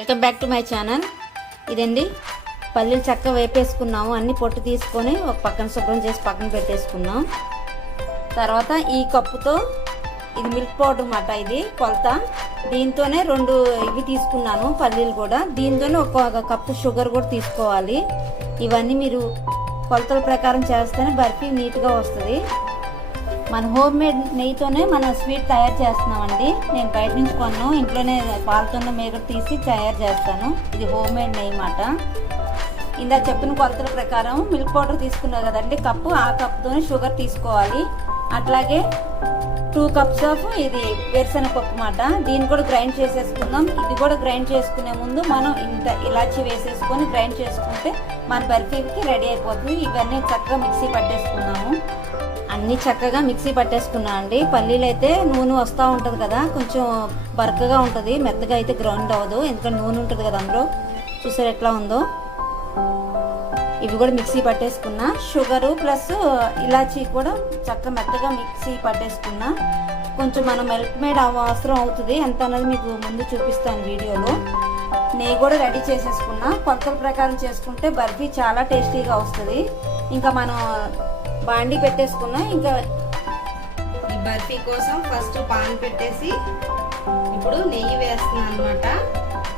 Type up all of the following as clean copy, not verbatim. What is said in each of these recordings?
Welcome back to my channel. ఇదండి పల్లీలు చక్కగా వేపేసుకున్నాము. అన్ని పొట్టు తీసుకొని ఒక పక్కన శుభ్రం చేసి పక్కన పెట్టేసుకున్నాం. తర్వాత ఈ కప్పుతో ఇది మిల్క్ పౌడర్ అన్నమాట. ఇది కొలత. దీంతోనే 2 ఇవి తీసుకున్నాను పల్లీలు కూడా. దీంతోనే ఒక కప్పు షుగర్ కూడా తీసుకోవాలి. ఇవన్నీ మీరు కొలతల ప్రకారం చేస్తేనే బర్ఫీ నీట్గా వస్తుంది. మన హోమ్ మేడ్ నెయ్యితోనే మనం స్వీట్ తయారు చేస్తున్నామండి. నేను బయట నుంచి కొన్నాను, ఇంట్లోనే పాలతోనే మేగడ తీసి తయారు చేస్తాను. ఇది హోమ్ మేడ్ నెయ్యి అన్నమాట. ఇందాక చెప్పిన కొలతల ప్రకారం మిల్క్ పౌడర్ తీసుకున్నారు కదండి కప్పు, ఆ కప్తోనే షుగర్ తీసుకోవాలి. అట్లాగే 2 కప్స్ ఆఫ్ ఇది వేరుశనగపప్పు అన్నమాట. దీన్ని కూడా గ్రైండ్ చేసేసుకుందాం. ఇది కూడా గ్రైండ్ చేసుకునే ముందు మనం ఇంత ఇలాచి వేసేసుకొని గ్రైండ్ చేసుకుంటే మన బర్ఫీకి రెడీ అయిపోతుంది. ఇవన్నీ చక్కగా మిక్సీ పట్టేసుకున్నాము. అన్నీ చక్కగా మిక్సీ పట్టేసుకున్నా అండి. పల్లీలు అయితే నూనె వస్తూ ఉంటుంది కదా, కొంచెం బరకగా ఉంటుంది, మెత్తగా అయితే గ్రైండ్ అవ్వదు, ఎందుకంటే నూనె ఉంటుంది కదా అందులో. చూసారు ఎట్లా ఉందో. ఇవి కూడా మిక్సీ పట్టేసుకున్నా. షుగరు ప్లస్ ఇలాచీ కూడా చక్కగా మెత్తగా మిక్సీ పట్టేసుకున్నా. కొంచెం మనం మిల్క్ మేడ్ అవసరం అవుతుంది ఎంత అన్నది మీకు ముందు చూపిస్తాను వీడియోలో. నెయ్యి కూడా రెడీ చేసేసుకున్నా. కొలతల ప్రకారం చేసుకుంటే బర్ఫీ చాలా టేస్టీగా వస్తుంది. ఇంకా మనం బాండీ పెట్టేసుకున్నా. ఇంకా ఈ బర్ఫీ కోసం ఫస్ట్ పాన్ పెట్టేసి ఇప్పుడు నెయ్యి వేస్తున్నాను అనమాట.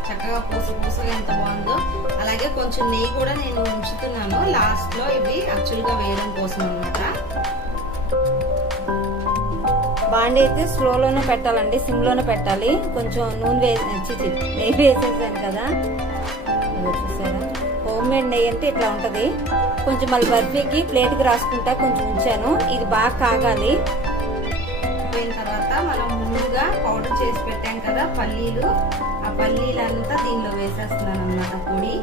చక్కగా పూసగా ఎంత బాగుందో. అలాగే కొంచెం నెయ్యి కూడా నేను ఉంచుతున్నాను లాస్ట్ లో, ఇవి యాక్చువల్గా వేయడం కోసం అనమాట. బాండీ అయితే స్లోలోనే పెట్టాలండి, సిమ్లోనే పెట్టాలి. కొంచెం నూనె నెయ్యి వేసేసాను కదా, చూసారా. హోమ్ మేడ్ నెయ్యి అంటే ఇట్లా ఉంటుంది. కొంచెం మళ్ళీ బర్ఫీకి ప్లేట్కి రాసుకుంటా కొంచెం ఉంచాను. ఇది బాగా కాగాలి. అయిన తర్వాత మనం ముందుగా పౌడర్ చేసి పెట్టాం కదా పల్లీలు, ఆ పల్లీలంతా దీనిలో వేసేస్తున్నాను అన్నమాట. పొడి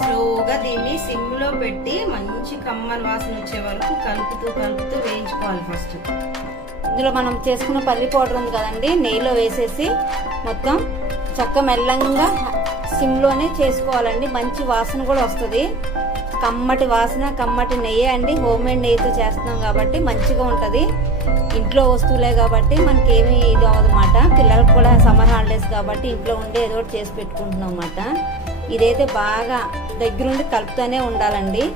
స్లోగా దీన్ని సిమ్లో పెట్టి మంచి కమ్మని వాసన వచ్చే వరకు కలుపుతూ వేయించుకోవాలి. ఫస్ట్ ఇందులో మనం చేసుకున్న పల్లి పౌడర్ ఉంది కదండి, నెయ్యిలో వేసేసి మొత్తం చక్క మెల్లంగా సిమ్లోనే చేసుకోవాలండి. మంచి వాసన కూడా వస్తుంది. కమ్మటి వాసన, కమ్మటి నెయ్యి అండి. హోమ్ మేడ్ నెయ్యితో చేస్తున్నాం కాబట్టి మంచిగా ఉంటుంది. ఇంట్లో వస్తువులే కాబట్టి మనకి ఏమీ ఇది అవ్వదన్నమాట. పిల్లలకు కూడా సమ్మర్ హాలిడేస్ కాబట్టి ఇంట్లో ఉండి ఏదో ఒకటి చేసి పెట్టుకుంటున్నాం అన్నమాట. ఇదైతే బాగా దగ్గరుండి కలుపుతూనే ఉండాలండి.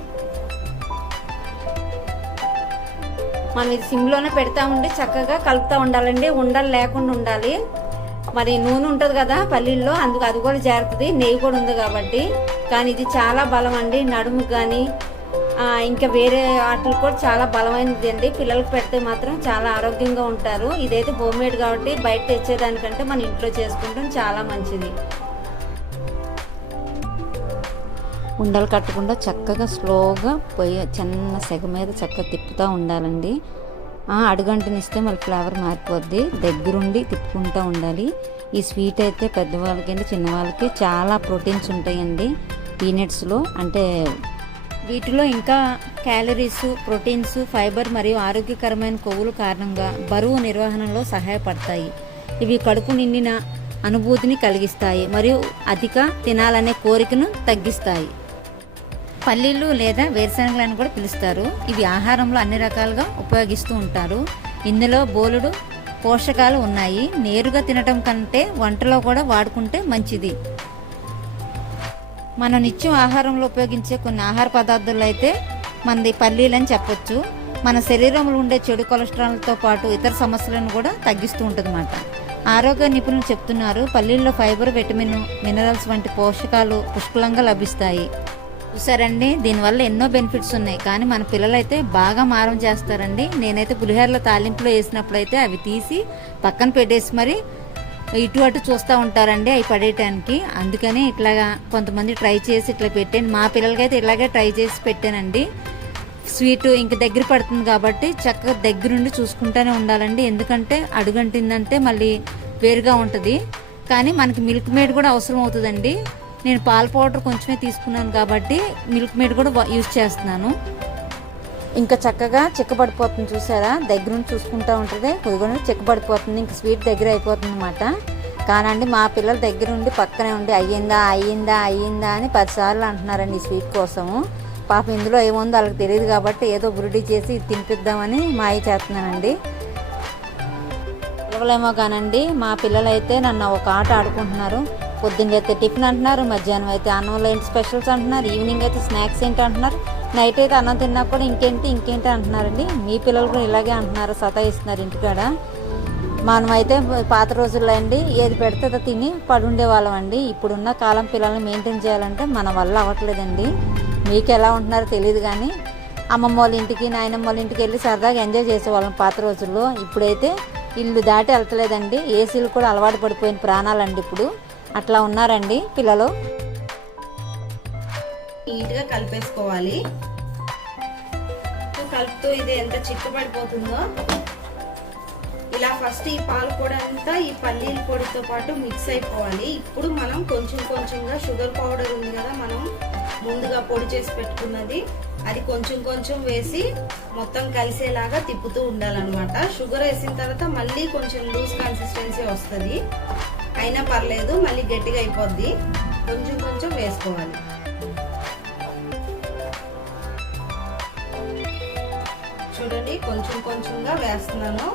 మనం ఇది సిమ్లోనే పెడతా ఉండి చక్కగా కలుపుతూ ఉండాలండి. ఉండలు లేకుండా ఉండాలి. మరి నూనె ఉంటుంది కదా పల్లీల్లో, అందుకు అది కూడా జారుతుంది. నెయ్యి కూడా ఉంది కాబట్టి. కానీ ఇది చాలా బలం అండి, నడుము కానీ ఇంకా వేరే వాటికి కూడా చాలా బలమైనది అండి. పిల్లలకు పెడితే మాత్రం చాలా ఆరోగ్యంగా ఉంటారు. ఇదైతే హోమ్ మేడ్ కాబట్టి బయట తెచ్చేదానికంటే మన ఇంట్లో చేసుకుంటాం చాలా మంచిది. ఉండలు కట్టకుండా చక్కగా స్లోగా పొయ్యి చిన్న సెగ మీద చక్కగా తిప్పుతూ ఉండాలండి. అడుగంటనిస్తే మళ్ళీ ఫ్లేవర్ మారిపోద్ది. దగ్గరుండి తిప్పుకుంటూ ఉండాలి. ఈ స్వీట్ అయితే పెద్దవాళ్ళకండి చిన్నవాళ్ళకి చాలా ప్రోటీన్స్ ఉంటాయండి పీనట్స్లో. అంటే వీటిలో ఇంకా క్యాలరీస్, ప్రోటీన్స్, ఫైబర్ మరియు ఆరోగ్యకరమైన కొవ్వుల కారణంగా బరువు నిర్వహణలో సహాయపడతాయి. ఇవి కడుపు నిండిన అనుభూతిని కలిగిస్తాయి మరియు అధిక తినాలనే కోరికను తగ్గిస్తాయి. పల్లీలు లేదా వేరుశనగలను కూడా పిలుస్తారు. ఇవి ఆహారంలో అన్ని రకాలుగా ఉపయోగిస్తూ ఉంటారు. ఇందులో బోలెడు పోషకాలు ఉన్నాయి. నేరుగా తినటం కంటే వంటలో కూడా వాడుకుంటే మంచిది. మనం నిత్యం ఆహారంలో ఉపయోగించే కొన్ని ఆహార పదార్థాలు అయితే మనది పల్లీలు అని చెప్పొచ్చు. మన శరీరంలో ఉండే చెడు కొలెస్ట్రాల్తో పాటు ఇతర సమస్యలను కూడా తగ్గిస్తూ ఉంటుందన్నమాట. ఆరోగ్య నిపుణులు చెప్తున్నారు పల్లీల్లో ఫైబర్, విటమిన్, మినరల్స్ వంటి పోషకాలు పుష్కలంగా లభిస్తాయి. చూసారండి, దీనివల్ల ఎన్నో బెనిఫిట్స్ ఉన్నాయి. కానీ మన పిల్లలైతే బాగా మారం చేస్తారండి. నేనైతే పులిహోరలో తాలింపులో వేసినప్పుడు అయితే అవి తీసి పక్కన పెట్టేసి మరి ఇటు అటు చూస్తూ ఉంటారండి అవి పడేయటానికి. అందుకని ఇట్లాగా కొంతమంది ట్రై చేసి ఇట్లా పెట్టాను. మా పిల్లలకైతే ఇలాగే ట్రై చేసి పెట్టానండి. స్వీట్ ఇంక దగ్గర పడుతుంది కాబట్టి చక్కగా దగ్గరుండి చూసుకుంటూనే ఉండాలండి. ఎందుకంటే అడుగంటిందంటే మళ్ళీ వేరుగా ఉంటుంది. కానీ మనకి మిల్క్ మేడ్ కూడా అవసరం అవుతుందండి. నేను పాల పౌడర్ కొంచెమే తీసుకున్నాను కాబట్టి మిల్క్ మేడ్ కూడా యూజ్ చేస్తున్నాను. ఇంకా చక్కగా చిక్కబడిపోతుంది. చూసారా, దగ్గరుండి చూసుకుంటూ ఉంటుంది. కొద్దిగా చిక్కబడిపోతుంది. ఇంకా స్వీట్ దగ్గర అయిపోతుంది అన్నమాట. కానండి మా పిల్లలు దగ్గరుండి పక్కనే ఉండి అయ్యిందా అని 10 సార్లు అంటున్నారండి ఈ స్వీట్ కోసము. పాప ఇందులో ఏముందో వాళ్ళకి తెలియదు కాబట్టి ఏదో బురుడి చేసి తినిపిద్దామని మాయ చేస్తున్నానండి. అరగలేమో కానండి, మా పిల్లలైతే నన్ను ఒక ఆట ఆడుకుంటున్నారు. పొద్దున్న అయితే టిఫిన్ అంటున్నారు, మధ్యాహ్నం అయితే అన్నంలో ఏంటి స్పెషల్స్ అంటున్నారు, ఈవినింగ్ అయితే స్నాక్స్ ఏంటి అంటున్నారు, నైట్ అయితే అన్నం తిన్నా కూడా ఇంకేంటి అంటున్నారండి. మీ పిల్లలు కూడా ఇలాగే అంటున్నారు, సతాయిస్తున్నారు ఇంటికాడ. మనమైతే పాత రోజుల్లో అండి ఏది పెడితే తిని పడుండే వాళ్ళం అండి. ఇప్పుడున్న కాలం పిల్లల్ని మెయింటైన్ చేయాలంటే మన వల్ల అవ్వట్లేదండి. మీకు ఎలా ఉంటున్నారో తెలియదు కానీ అమ్మమ్మ వాళ్ళ ఇంటికి నాయనమ్మ వాళ్ళ ఇంటికి వెళ్ళి సరదాగా ఎంజాయ్ చేసేవాళ్ళం పాత రోజుల్లో. ఇప్పుడైతే ఇల్లు దాటి వెళ్తలేదండి, ఏసీలు కూడా అలవాటు పడిపోయిన ప్రాణాలండి. ఇప్పుడు అట్లా ఉన్నారండి పిల్లలు. నీట్గా కలిపేసుకోవాలి. కలుపుతూ ఇది ఎంత చిక్కబడిపోతుందో ఇలా ఫస్ట్ ఈ పాలు పొడి అంతా ఈ పల్లీల పొడితో పాటు మిక్స్ అయిపోవాలి. ఇప్పుడు మనం కొంచెంగా షుగర్ పౌడర్ ఉంది కదా, మనం ముందుగా పొడి చేసి పెట్టుకున్నది, అది కొంచెం వేసి మొత్తం కలిసేలాగా తిప్పుతూ ఉండాలన్నమాట. షుగర్ వేసిన తర్వాత మళ్ళీ కొంచెం లూజ్ కన్సిస్టెన్సీ వస్తుంది, అయినా పర్లేదు, మళ్ళీ గట్టిగా అయిపోద్ది. కొంచెం వేసుకోవాలి. చూడండి, కొంచెంగా వేస్తున్నాను.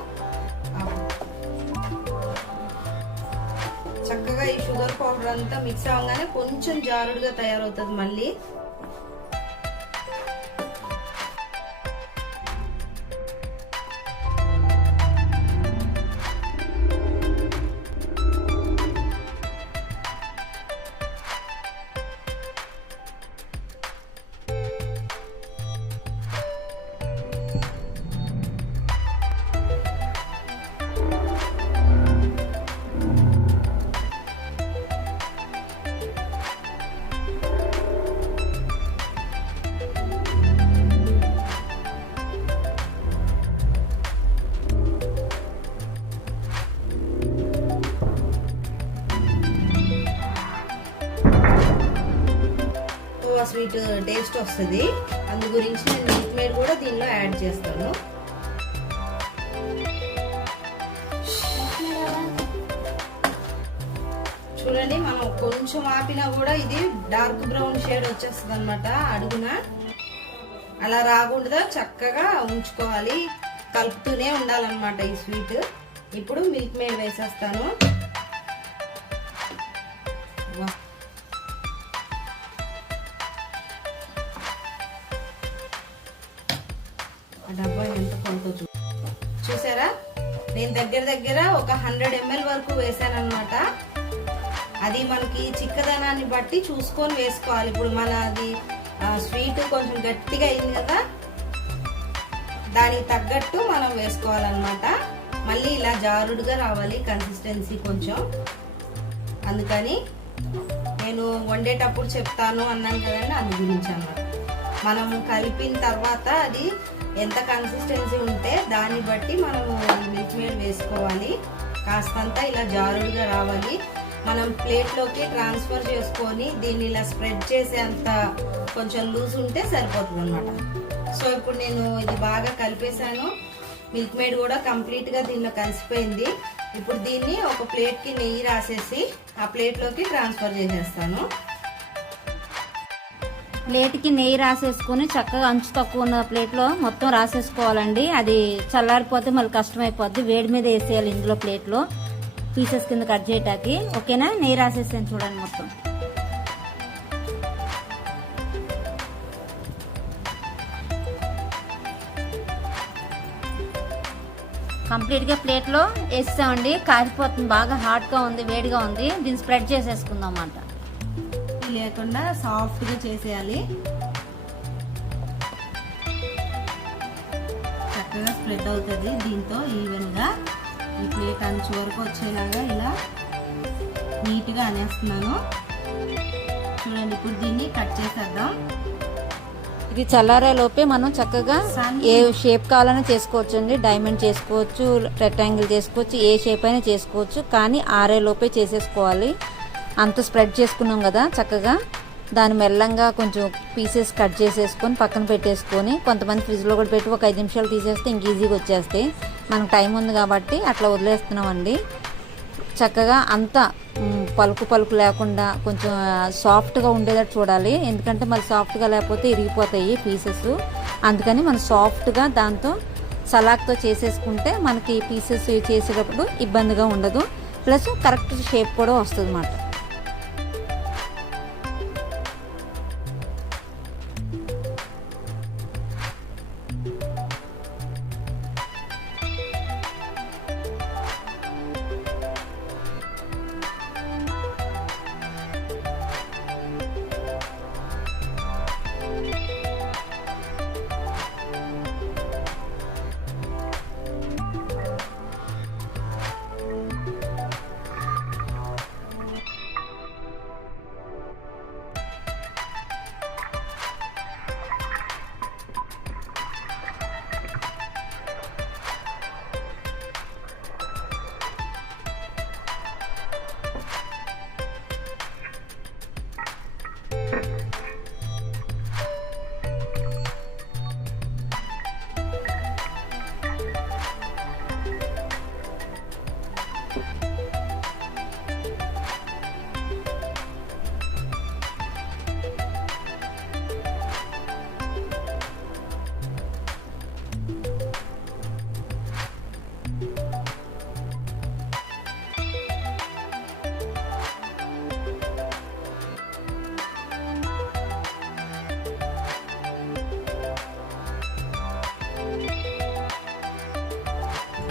చక్కగా ఈ షుగర్ పౌడర్ అంతా మిక్స్ అవ్వగానే కొంచెం జారుడుగా తయారవుతుంది. మళ్ళీ స్వీట్ టేస్ట్ వస్తుంది. అందు గురించి నేను మిల్క్ మేడ్ కూడా దీనిలో యాడ్ చేస్తాను. చూడండి, మనం కొంచెం ఆపినా కూడా ఇది డార్క్ బ్రౌన్ షేడ్ వచ్చేస్తుంది అనమాట అడుగున. అలా రాకుండా చక్కగా ఉంచుకోవాలి, కలుపుతూనే ఉండాలన్నమాట ఈ స్వీట్. ఇప్పుడు మిల్క్ మేడ్ వేసేస్తాను. డబ్బా ఎంత కొంత చూసారా, నేను దగ్గర ఒక 100 ml వరకు వేసానమాట. అది మనకి చిక్కదనాన్ని బట్టి చూసుకొని వేసుకోవాలి. ఇప్పుడు మనది స్వీట్ కొంచెం గట్టిగా అయింది కదా, దానికి తగ్గట్టు మనం వేసుకోవాలన్నమాట. మళ్ళీ ఇలా జారుడుగా రావాలి కన్సిస్టెన్సీ కొంచెం. అందుకని నేను వండేటప్పుడు చెప్తాను అన్నాను కదండి, అందు గురించి అన్నమాట. మనం కలిపిన తర్వాత అది ఎంత కన్సిస్టెన్సీ ఉంటే దాన్ని బట్టి మనము మిల్క్ మేడ్ వేసుకోవాలి. కాస్తంతా ఇలా జారుడుగా రావాలి. మనం ప్లేట్లోకి ట్రాన్స్ఫర్ చేసుకొని దీన్ని ఇలా స్ప్రెడ్ చేసేంత కొంచెం లూజ్ ఉంటే సరిపోతుంది అన్నమాట. సో ఇప్పుడు నేను ఇది బాగా కలిపేసాను. మిల్క్ మేడ్ కూడా కంప్లీట్గా దీనిలో కలిసిపోయింది. ఇప్పుడు దీన్ని ఒక ప్లేట్కి నెయ్యి రాసేసి ఆ ప్లేట్లోకి ట్రాన్స్ఫర్ చేసేస్తాను. ప్లేట్కి నెయ్యి రాసేసుకొని చక్కగా అంచు తక్కువ ఉన్న ప్లేట్లో మొత్తం రాసేసుకోవాలండి. అది చల్లారిపోతే మళ్ళీ కష్టమైపోద్ది. వేడి మీద వేసేయాలి ఇందులో ప్లేట్లో పీసెస్ కింద కట్ చేయటానికి. ఓకేనా, నెయ్యి రాసేసాను చూడండి మొత్తం. కంప్లీట్గా ప్లేట్లో వేసామండి. కారిపోతుంది, బాగా హాట్గా ఉంది, వేడిగా ఉంది. దీన్ని స్ప్రెడ్ చేసేసుకుందాం అన్నమాట. లేకుండా సాఫ్ట్గా చేసేయాలి. చక్కగా స్ప్రెడ్ అవుతుంది దీంతో ఈవెన్గా. ఈ ప్లేట్ అంచు వరకు వచ్చేలాగా ఇలా నీట్గా అనేస్తున్నాను. చూడండి, ఇప్పుడు దీన్ని కట్ చేసేద్దాం. ఇది చల్లారే లోపే మనం చక్కగా ఏ షేప్ కావాలని చేసుకోవచ్చు అండి. డైమండ్ చేసుకోవచ్చు, రెక్టాంగిల్ చేసుకోవచ్చు, ఏ షేప్ అయినా చేసుకోవచ్చు. కానీ ఆరే లోపే చేసేసుకోవాలి. అంత స్ప్రెడ్ చేసుకున్నాం కదా, చక్కగా దాన్ని మెల్లంగా కొంచెం పీసెస్ కట్ చేసేసుకొని పక్కన పెట్టేసుకొని, కొంతమంది ఫ్రిడ్జ్లో కూడా పెట్టి ఒక 5 నిమిషాలు తీసేస్తే ఇంక ఈజీగా వచ్చేస్తాయి. మనకు టైం ఉంది కాబట్టి అట్లా వదిలేస్తున్నామండి. చక్కగా అంతా పలుకు లేకుండా కొంచెం సాఫ్ట్గా ఉండేటట్టు చూడాలి. ఎందుకంటే మరి సాఫ్ట్గా లేకపోతే ఇరిగిపోతాయి పీసెస్. అందుకని మనం సాఫ్ట్గా దాంతో సలాక్తో చేసేసుకుంటే మనకి పీసెస్ చేసేటప్పుడు ఇబ్బందిగా ఉండదు, ప్లస్ కరెక్ట్ షేప్ కూడా వస్తుంది అన్నమాట.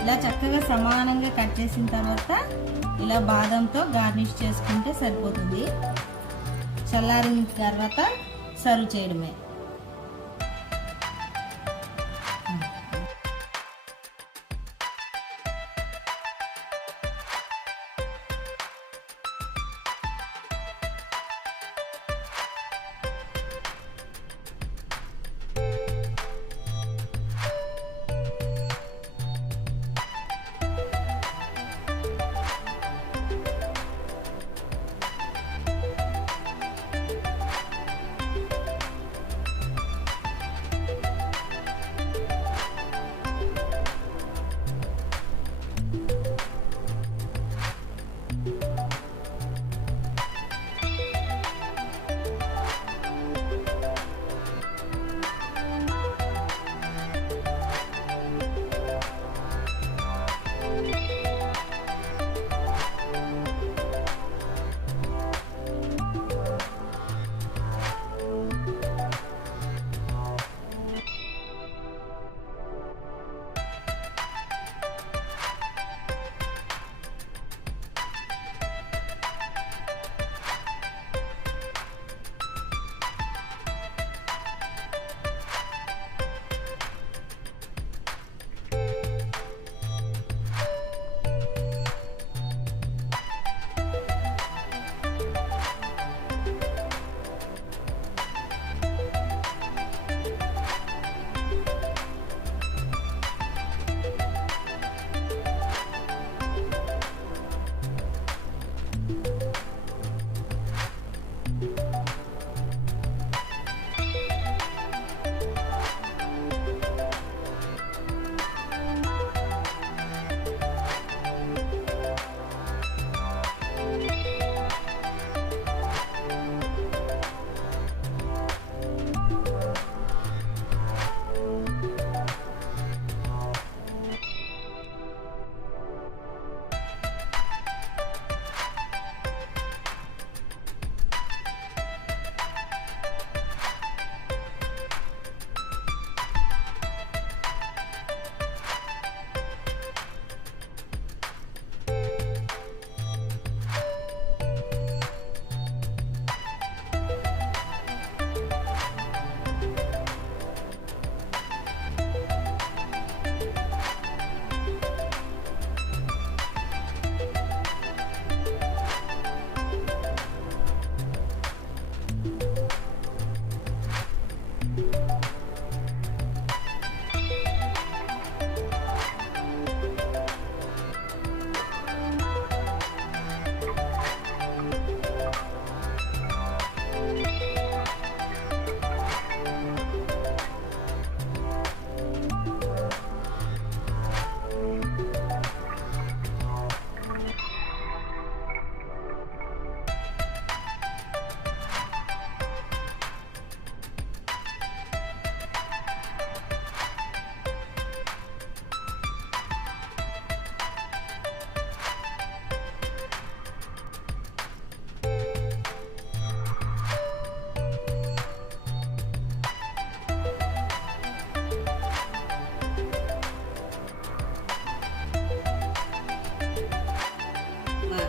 ఇలా చక్కగా సమానంగా కట్ చేసిన తర్వాత ఇలా బాదంతో గార్నిష్ చేసుకుంటే సరిపోతుంది. చల్లారిన తర్వాత సర్వ్ చేయడమే.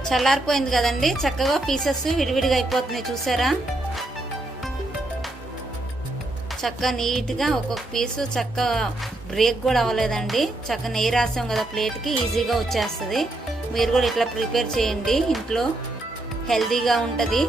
చల్లారిపోయింది కదండి, చక్కగా పీసెస్ విడివిడిగా అయిపోతున్నాయి చూసారా. చక్కగా నీట్గా ఒక్కొక్క పీసు చక్కగా బ్రేక్ కూడా అవ్వలేదండి. చక్కగా నెయ్యి రాసాం కదా ప్లేట్కి, ఈజీగా వచ్చేస్తుంది. మీరు కూడా ఇట్లా ప్రిపేర్ చేయండి ఇంట్లో, హెల్తీగా ఉంటుంది.